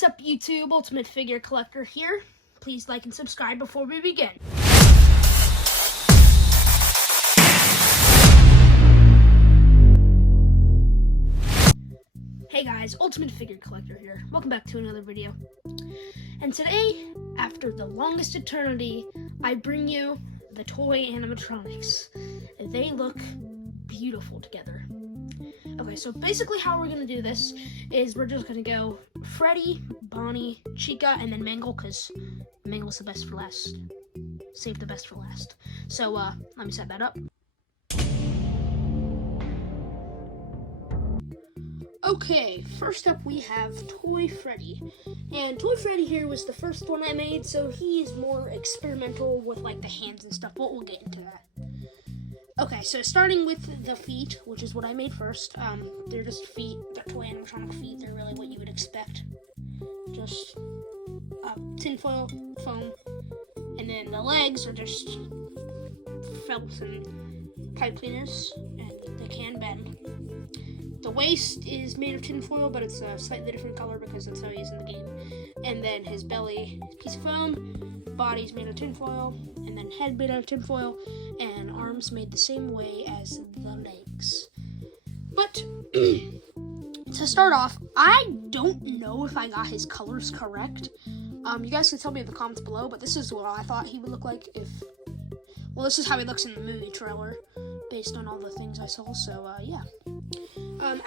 What's up, YouTube? Ultimate Figure Collector here. Please like and subscribe before we begin. Hey guys, Ultimate Figure Collector here. Welcome back to another video. And today, after the longest eternity, I bring you the toy animatronics. They look beautiful together. Okay, so basically how we're going to do this is we're just going to go Freddy, Bonnie, Chica, and then Mangle, because Mangle's the best for last. Save the best for last. So, let me set that up. Okay, first up we have Toy Freddy. And Toy Freddy here was the first one I made, so he's more experimental with like the hands and stuff, but we'll get into that. Okay, so starting with the feet, which is what I made first. They're just feet, they're toy animatronic feet. They're really what you would expect. Just tinfoil, foam, and then the legs are just felt and pipe cleaners, and they can bend. The waist is made of tinfoil, but it's a slightly different color because that's how he is in the game. And then his belly is a piece of foam, body's made of tinfoil, and then head made out of tinfoil, and arms made the same way as the legs. But to start off, I don't know if I got his colors correct. You guys can tell me in the comments below, but this is what I thought he would look like if... Well, this is how he looks in the movie trailer, based on all the things I saw, so, yeah.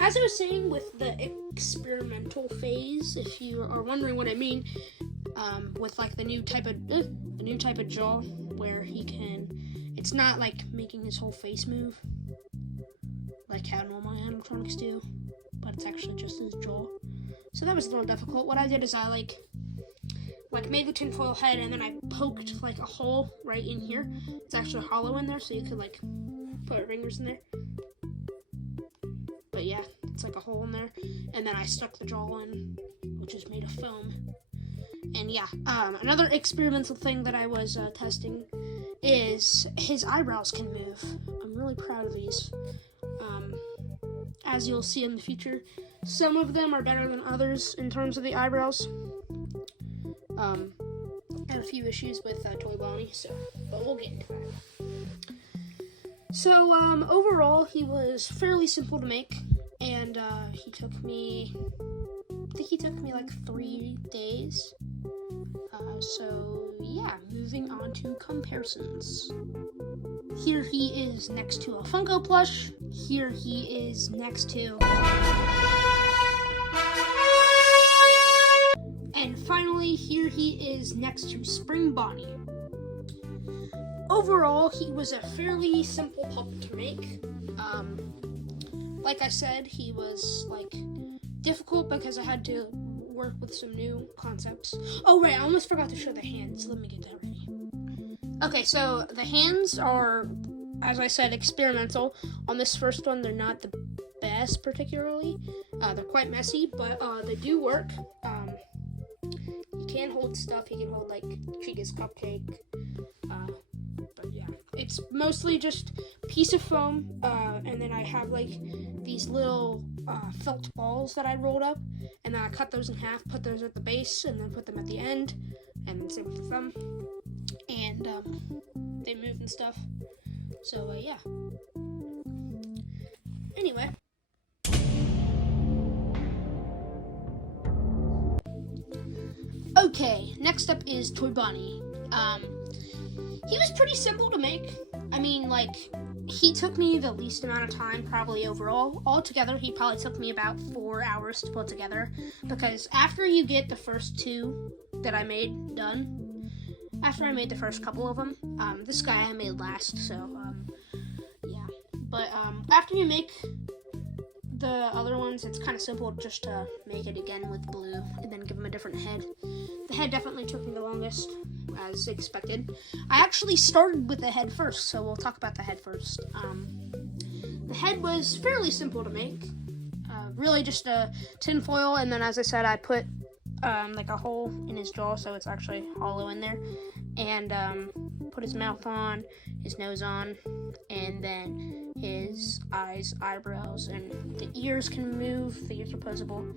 As I was saying with the experimental phase, if you are wondering what I mean, with like the new type of jaw where he can, it's not like making his whole face move like how normal animatronics do, but it's actually just his jaw. So that was a little difficult. What I did is I like made the tinfoil head, and then I poked like a hole right in here. It's actually hollow in there, so you could like put your fingers in there. But yeah, it's like a hole in there. And then I stuck the jaw in, which is made of foam. And yeah, another experimental thing that I was testing is his eyebrows can move. I'm really proud of these. As you'll see in the future, some of them are better than others in terms of the eyebrows. I had a few issues with Toy Bonnie, but we'll get into that. So, overall, he was fairly simple to make, and he took me like 3 days. So, yeah, moving on to comparisons. Here he is next to a Funko plush. Here he is next to... And finally, here he is next to Spring Bonnie. Overall, he was a fairly simple puppet to make. Like I said, he was like difficult because I had to work with some new concepts. Oh right, I almost forgot to show the hands. Let me get that ready. Okay, so the hands are, as I said, experimental. On this first one, they're not the best particularly. They're quite messy, but they do work. He can hold stuff. He can hold like Chica's cupcake. It's mostly just a piece of foam, and then I have like these little felt balls that I rolled up, and then I cut those in half, put those at the base, and then put them at the end, and then same with the thumb, and they move and stuff. So yeah. Anyway. Okay, next up is Toy Bonnie. He was pretty simple to make. I mean, like, he took me the least amount of time, probably overall. Altogether, he probably took me about 4 hours to put together, because after you get the first 2 that I made done, after I made the first couple of them, this guy I made last, so, yeah. But, after you make the other ones, it's kind of simple just to make it again with blue, and then give him a different head. The head definitely took me the longest, as expected. I actually started with the head first, so we'll talk about the head first. The head was fairly simple to make. Really just a tin foil, and then as I said, I put like a hole in his jaw, so it's actually hollow in there, and put his mouth on, his nose on, and then his eyes, eyebrows, and the ears can move. The ears are posable.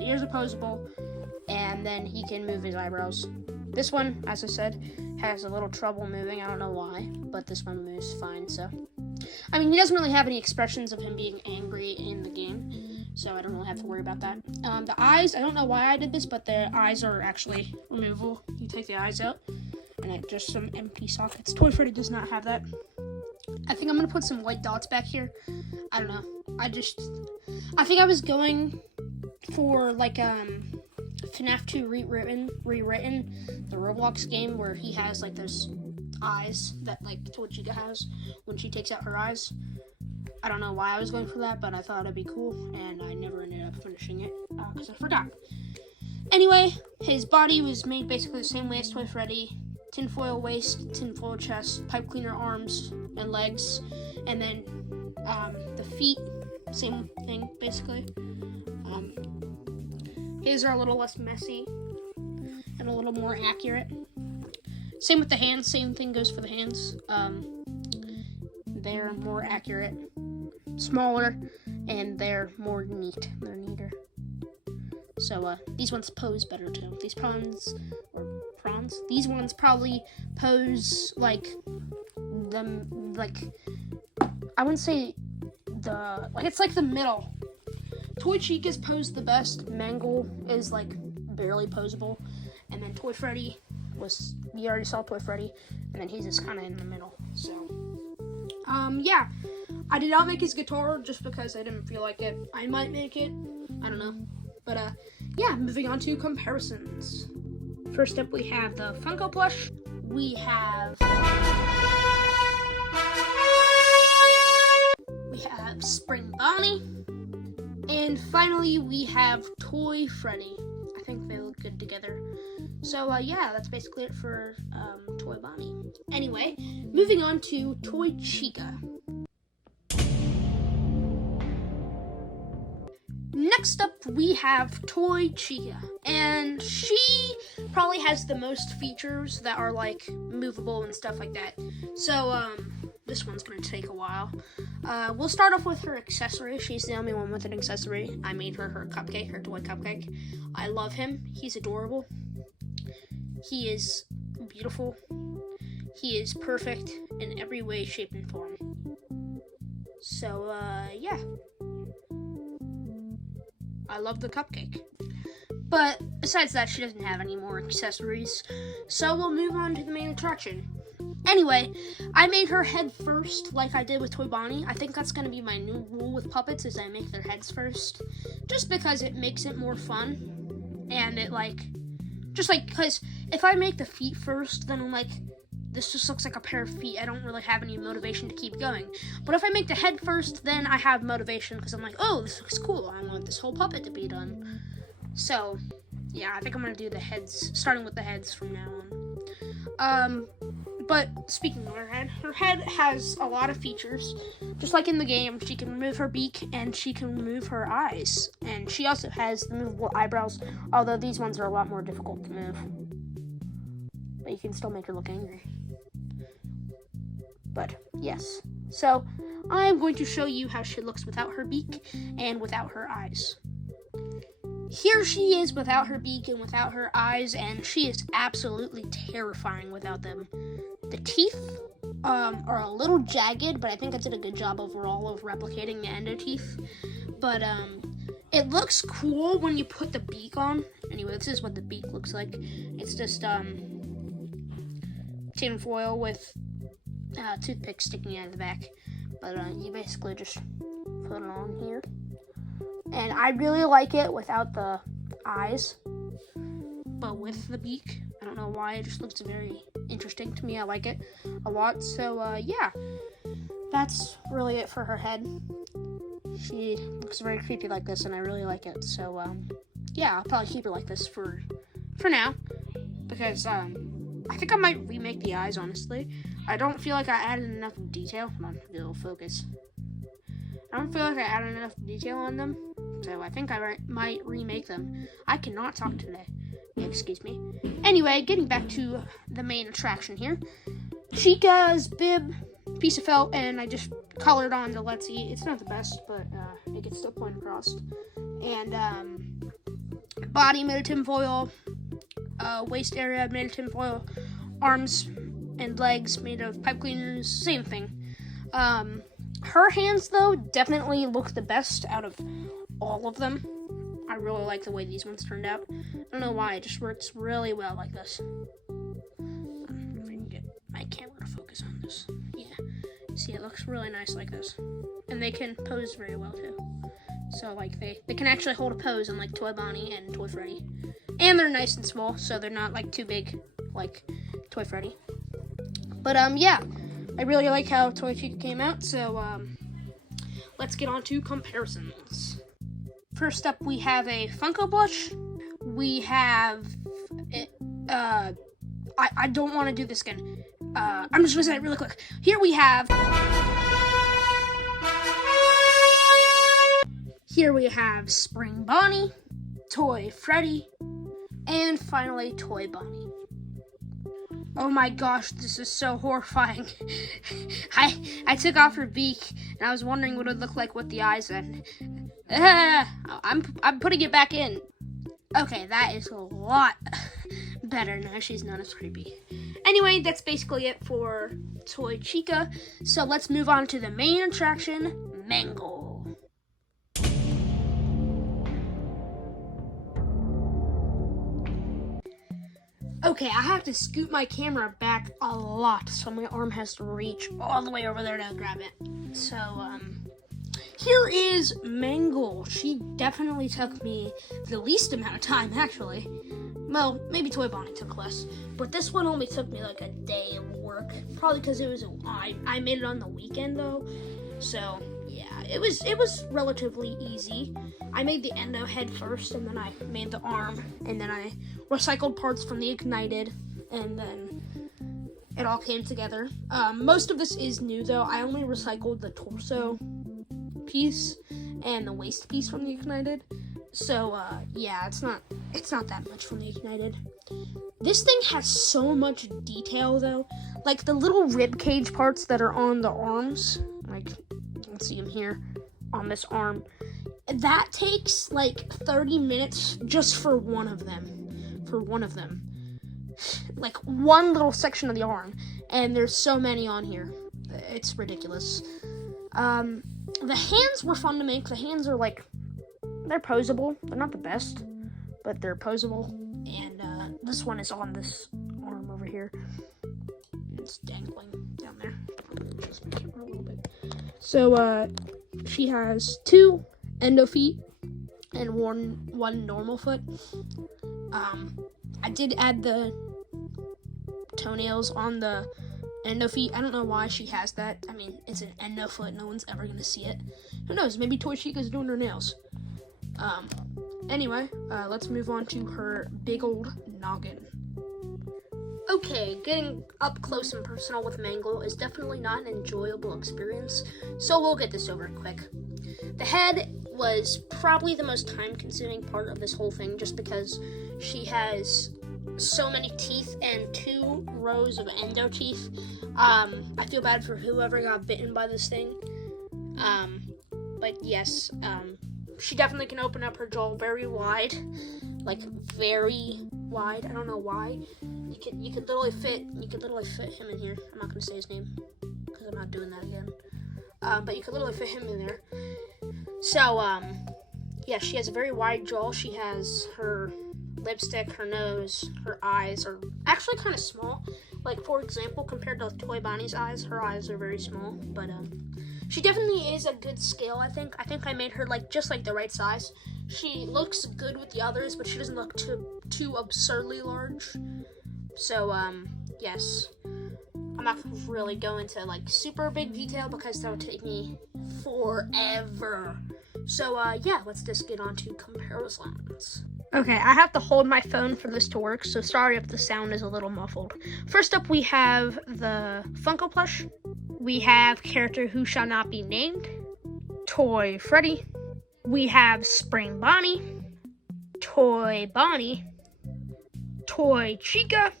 The ears are posable, and then he can move his eyebrows. This one, as I said, has a little trouble moving. I don't know why, but this one moves fine, so. I mean, he doesn't really have any expressions of him being angry in the game, so I don't really have to worry about that. The eyes, I don't know why I did this, but the eyes are actually removable. You take the eyes out, and it's just some empty sockets. Toy Freddy does not have that. I think I'm going to put some white dots back here. I don't know. I think I was going for, like, FNAF 2 rewritten, the Roblox game where he has, like, those eyes that, like, Toy Chica has when she takes out her eyes. I don't know why I was going for that, but I thought it'd be cool, and I never ended up finishing it, because I forgot. Anyway, his body was made basically the same way as Toy Freddy. Tinfoil waist, tinfoil chest, pipe cleaner arms and legs, and then the feet, same thing, basically. His are a little less messy and a little more accurate. Same with the hands, same thing goes for the hands. They're more accurate, smaller, and they're more neat. They're neater. So, these ones pose better too. These ones probably pose, like, I wouldn't say it's like the middle. Toy Chica's posed the best. Mangle is, like, barely posable. And then Toy Freddy you already saw Toy Freddy, and then he's just kind of in the middle. So, yeah. I did not make his guitar just because I didn't feel like it. I might make it. I don't know. But, yeah, moving on to comparisons. First up, we have the Funko plush. We have Spring Bonnie. And finally, we have Toy Freddy. I think they look good together. So, yeah, that's basically it for Toy Bonnie. Anyway, moving on to Toy Chica. Next up, we have Toy Chica, and she probably has the most features that are, like, movable and stuff like that. So, this one's gonna take a while. We'll start off with her accessory. She's the only one with an accessory. I made her cupcake, her toy cupcake. I love him. He's adorable. He is beautiful. He is perfect in every way, shape, and form. So, yeah. I love the cupcake. But besides that, she doesn't have any more accessories. So we'll move on to the main attraction. Anyway, I made her head first, like I did with Toy Bonnie. I think that's going to be my new rule with puppets, is I make their heads first. Just because it makes it more fun. And it, because if I make the feet first, then I'm like, this just looks like a pair of feet. I don't really have any motivation to keep going. But if I make the head first, then I have motivation, because I'm like, oh, this looks cool. I want this whole puppet to be done. So, yeah, I think I'm going to do the heads, starting with the heads from now on. But speaking of her head has a lot of features. Just like in the game, she can remove her beak and she can remove her eyes. And she also has the movable eyebrows, although these ones are a lot more difficult to move. But you can still make her look angry. But, yes. So, I'm going to show you how she looks without her beak and without her eyes. Here she is without her beak and without her eyes, and she is absolutely terrifying without them. The teeth are a little jagged, but I think I did a good job overall of replicating the endo teeth. But it looks cool when you put the beak on. Anyway, this is what the beak looks like. It's just tin foil with toothpicks sticking out of the back. But you basically just put it on here. And I really like it without the eyes, but with the beak. I don't know why, it just looks very interesting to me. I like it a lot. So, yeah, that's really it for her head. She looks very creepy like this, and I really like it. So, yeah, I'll probably keep her like this for now, because, I think I might remake the eyes, honestly. I don't feel like I added enough detail. Come on, it'll focus. I don't feel like I added enough detail on them, so I think I might remake them. I cannot talk today. Excuse me. Anyway, getting back to the main attraction here. Chica's bib, piece of felt, and I just colored on the Let's Eat. It's not the best, but it gets the point across. And body made of tinfoil, waist area made of tinfoil, arms and legs made of pipe cleaners, same thing. Her hands, though, definitely look the best out of all of them. I really like the way these ones turned out. I don't know why, it just works really well like this. If I can get my camera to focus on this. Yeah, see, it looks really nice like this. And they can pose very well, too. So, like, they can actually hold a pose on, like, Toy Bonnie and Toy Freddy. And they're nice and small, so they're not, like, too big, like Toy Freddy. But, yeah, I really like how Toy Chica came out, so, let's get on to comparisons. First up, we have a Funko plush. We have, I don't want to do this again. I'm just going to say it really quick. Here we have Spring Bonnie, Toy Freddy, and finally Toy Bonnie. Oh my gosh, this is so horrifying. I took off her beak, and I was wondering what it would look like with the eyes and I'm putting it back in. Okay, that is a lot better now. She's not as creepy. Anyway, that's basically it for Toy Chica. So let's move on to the main attraction, Mangle. Okay, I have to scoot my camera back a lot, so my arm has to reach all the way over there to grab it. So, here is Mangle. She definitely took me the least amount of time, actually. Well, maybe Toy Bonnie took less, but this one only took me like a day of work. Probably because it was I made it on the weekend though, so yeah, it was relatively easy. I made the endo head first, and then I made the arm, and then I recycled parts from the Ignited, and then it all came together. Most of this is new though. I only recycled the torso piece and the waist piece from the Ignited. So yeah, it's not that much from the Ignited. This thing has so much detail though. Like the little rib cage parts that are on the arms, like you can see them here on this arm. That takes like 30 minutes just for one of them. Like one little section of the arm, and there's so many on here. It's ridiculous. The hands were fun to make. The hands are like, they're posable. They're not the best, but they're posable. And this one is on this arm over here. It's dangling down there. Just my camera a little bit. So she has 2 endo feet and one normal foot. I did add the toenails on the endo feet. I don't know why she has that. I mean, it's an endo foot. No one's ever gonna see it. Who knows? Maybe Toy Chica's doing her nails. Anyway, let's move on to her big old noggin. Okay, getting up close and personal with Mangle is definitely not an enjoyable experience, so we'll get this over quick. The head was probably the most time-consuming part of this whole thing, just because she has so many teeth and 2 rows of endo teeth. I feel bad for whoever got bitten by this thing. But yes, she definitely can open up her jaw very wide, like very wide. I don't know why. You could literally fit him in here. I'm not gonna say his name because I'm not doing that again. But you could literally fit him in there. So yeah, she has a very wide jaw. She has her lipstick, her nose, her eyes are actually kind of small. Like, for example, compared to Toy Bonnie's eyes, her eyes are very small. But she definitely is a good scale, I think. I think I made her just like the right size. She looks good with the others, but she doesn't look too absurdly large. So yes, I'm not gonna really go into like super big detail because that would take me forever. So yeah, let's just get on to comparisons. Okay, I have to hold my phone for this to work, so sorry if the sound is a little muffled. First up, we have the Funko plush. We have character who shall not be named, Toy Freddy. We have Spring Bonnie, Toy Bonnie, Toy Chica,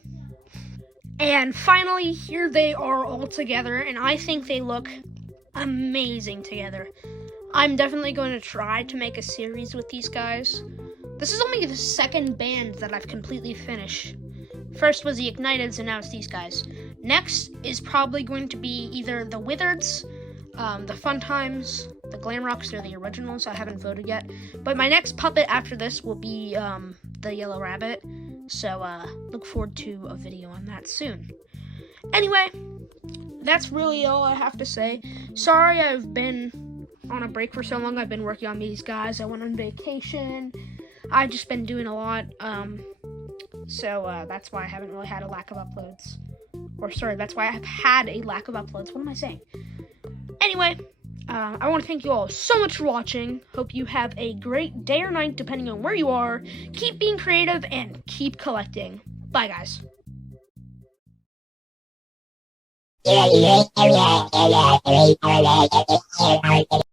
and finally, here they are all together, and I think they look amazing together. I'm definitely going to try to make a series with these guys. This is only the second band that I've completely finished. First was the Igniteds, and now it's these guys. Next is probably going to be either the Wizards, the Fun Times, the Glam Rocks. They're the originals. I haven't voted yet. But my next puppet after this will be the Yellow Rabbit. So look forward to a video on that soon. Anyway, that's really all I have to say. Sorry I've been on a break for so long. I've been working on these guys. I went on vacation. I've just been doing a lot. So that's why I haven't really had a lack of uploads. Or sorry, that's why I've had a lack of uploads. What am I saying? Anyway, I want to thank you all so much for watching. Hope you have a great day or night, depending on where you are. Keep being creative and keep collecting. Bye, guys.